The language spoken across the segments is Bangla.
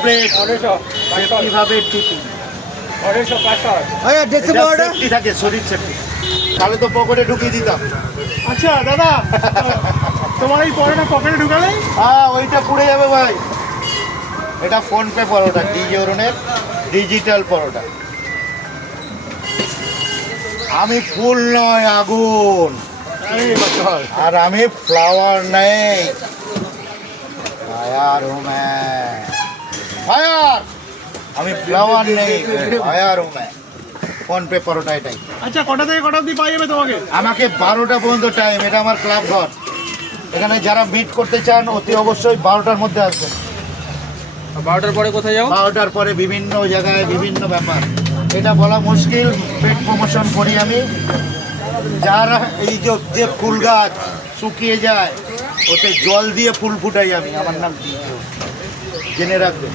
প্লেট কীভাবে টিপি থাকে শরীর সেফটি তাহলে তো পকেটে ঢুকিয়ে দিতাম। আচ্ছা দাদা তোমার এই পরোটা পকেটে ঢুকালে? হ্যাঁ ওইটা পুড়ে যাবে ভাই। এটা ফোন পে পরোটা ডিজে অরুণের ডিজিটাল পরোটা। আমি ফুল নয় আগুন। আর আমি ফ্লাওয়ার নেই। मैं ফায়ার আমি ফ্লাওয়ার নেই। ফায়ার हूं मैं ফোন পে পরোটা এটাই আচ্ছা কটা থেকে কটা অবধি পাওয়া যাবে তোমাকে? আমাকে বারোটা পর্যন্ত টাইম এটা আমার ক্লাব ঘর। এখানে যারা মিট করতে চান অতি অবশ্যই বারোটার মধ্যে আসবেন। বারোটার পরে কোথায় যাও? বারোটার পরে বিভিন্ন জায়গায় বিভিন্ন ব্যাপার। এটা বলা মুশকিল পেট প্রমোশন করি আমি। যারা এই যে ফুল গাছ শুকিয়ে যায় ওতে জল দিয়ে ফুল ফুটাই আমি। আমার নাম ডিজে জেনে রাখবে।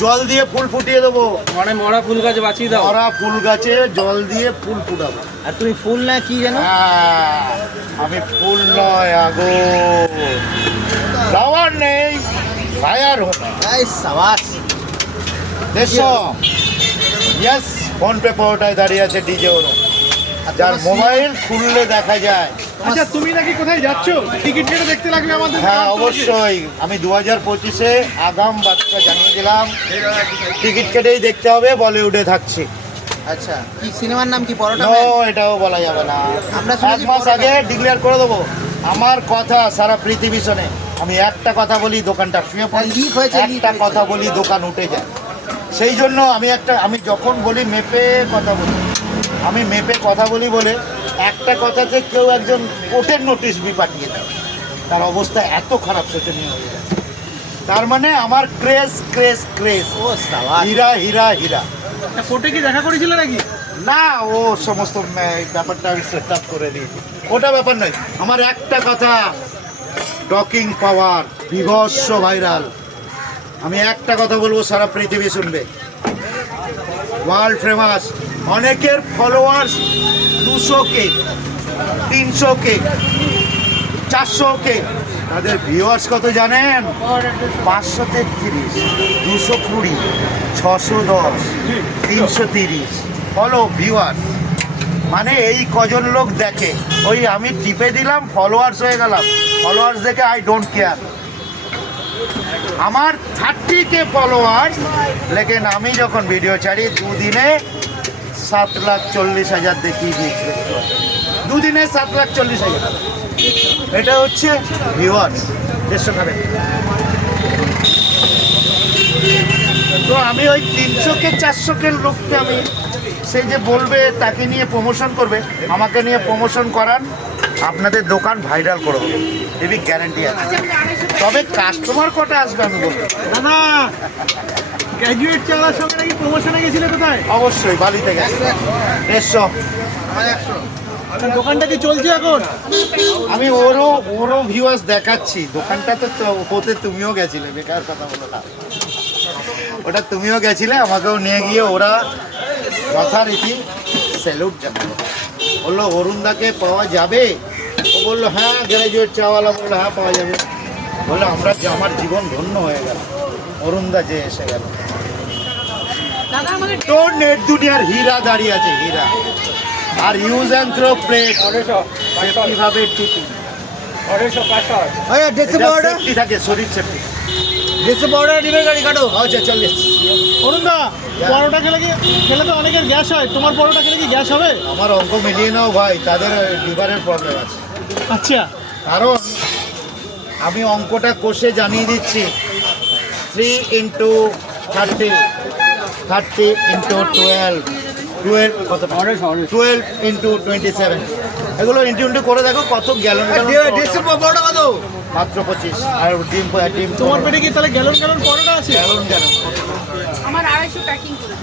জল দিয়ে ফুল ফুটিয়ে দেবো। মানে মরা ফুল গাছ বাঁচিয়ে দাও। মরা ফুল গাছে জল দিয়ে ফুল ফুটাবো। আর তুমি ফুল না কি জানো? আমি ফুল নয় আগো। ফ্লাওয়ার নেই ফায়ার এই সাবাস। দেড়শো ইয়েস ফোন পে পাওয়াটায় দাঁড়িয়ে আছে ডিজে ওর যার মোবাইল খুললে দেখা যায়। আচ্ছা তুমি নাকি কোথায় যাচ্ছ? টিকিট কেটে দেখতে লাগবে আমাদের হ্যাঁ অবশ্যই। আমি দু হাজার পঁচিশে আগাম বাচ্চা জানিয়ে দিলাম। টিকিট কেটেই দেখতে হবে বলিউডে থাকছি। আচ্ছা কি সিনেমার নাম কি? পরোটা নো এটাও বলা যাবে না। আমরা এক মাস আগে ডিক্লেয়ার করে দেবো। আমার কথা সারা পৃথিবী শোনে। আমি একটা কথা বলি দোকানটা শুয়ে পড়ি। লিক হয়েছে, একটা কথা বলি দোকান উঠে যায়। সেই জন্য আমি একটা আমি যখন বলি মেপে কথা বলি। আমি মেপে কথা বলি বলে একটা কথাতে কেউ একজন কোর্টের নোটিশ বি পাঠিয়ে দেয়। তার অবস্থা এত খারাপ শোচনীয় হয়ে যায়। তার মানে আমার ক্রেজ ক্রেজ ক্রেজ। ও হীরা হীরা হীরা। কোর্টে কি দেখা করেছিল নাকি? না ও সমস্ত ব্যাপারটা আমি সেট আপ করে দিয়েছি। ওটা ব্যাপার নয় আমার একটা কথা। টকিং পাওয়ার বিভৎস ভাইরাল আমি একটা কথা বলব সারা পৃথিবী শুনবে। ওয়ার্ল্ড ফেমাস অনেকের ফলোয়ার্স দুশো কে তিনশো কে চারশো কে তাদের ভিউয়ার্স কত জানেন? পাঁচশো তেত্রিশ, দুশো কুড়ি, ছশো দশ, তিনশো তিরিশ। ফলো ভিউয়ার্স মানে এই কজন লোক দেখে, ওই আমি টিপে দিলাম ফলোয়ার্স হয়ে গেলাম। ফলোয়ার্স দেখে আই ডোন্ট কেয়ার আমার থার্টি কে ফলোয়ার্স লেকিন আমি যখন ভিডিও ছাড়ি, দুদিনে সাত লাখ চল্লিশ হাজার দেখিয়ে দিয়েছি। দুদিনে সাত লাখ চল্লিশ হাজার। এটা হচ্ছে ভিউয়ার্স দেড়শো খাবে তো আমি ওই তিনশোকে চারশোকে লোককে আমি সেই যে বলবে, তাকে নিয়ে প্রমোশন করবে, আমাকে নিয়ে প্রমোশন করান, আপনাদের দোকান ভাইরাল করব এবি গ্যারান্টি আছে। তবে কাস্টমার কটা আসবে আমি বলব? দাদা গ্র্যাজুয়েট চালার সঙ্গে নাকি প্রমোশনে গেছিলে কোথায়? অবশ্যই বালিতে গেছে। দেড়শো আপনার দোকানটা কি চলছে এখন? আমি ওরও ওরও ভিউয়ার্স দেখাচ্ছি। দোকানটা তো তো- হতে তুমিও গেছিলে বেকার কথা বলো না। ওটা তুমিও গেছিলে আমাকেও নিয়ে গিয়ে ওরা যথারীতি স্যালুট জানালো। বলল অরুণদাকে পাওয়া যাবে? ও বলল হ্যাঁ গ্র্যাজুয়েট চাওয়ালা। বলল হ্যাঁ পাওয়া যাবে। বলল আমরা যে আমার জীবন ধন্য হয়ে গেল। অরুণদা যে এসে গেল। তো নেট দুনিয়ার হীরা দাঁড়িয়ে আছে হীরা। আর ইউজ অ্যান্ড থ্রো প্লেট কীভাবে সেফটি থাকে শরীর সেফটি দেড়শো বারোটা ডিমের গাড়ি কাটো। আচ্ছা চল্লিশ পরোটা খেলে কি খেলে তো অনেকের গ্যাস হয়। তোমার পরোটা খেলে কি গ্যাস হবে? আমার অঙ্ক মিলিয়ে নাও ভাই তাদের লিভারের প্রবলেম আছে। আচ্ছা। কারণ আমি অঙ্কটা কষে জানিয়ে দিচ্ছি। Three into thirty thirty into twelve twelve কত? টুয়েলভ ইন্টু টোয়েন্টি সেভেন এগুলো ইন্টু ইন্টু করে দেখো কত গ্যালন কত? মাত্র পঁচিশ। আর ডিম ডিম তোমার পেটে কি তাহলে গ্যালন গ্যালন পরোটা আছে? গ্যালন গ্যালন আমার আড়াইশো প্যাকিং করে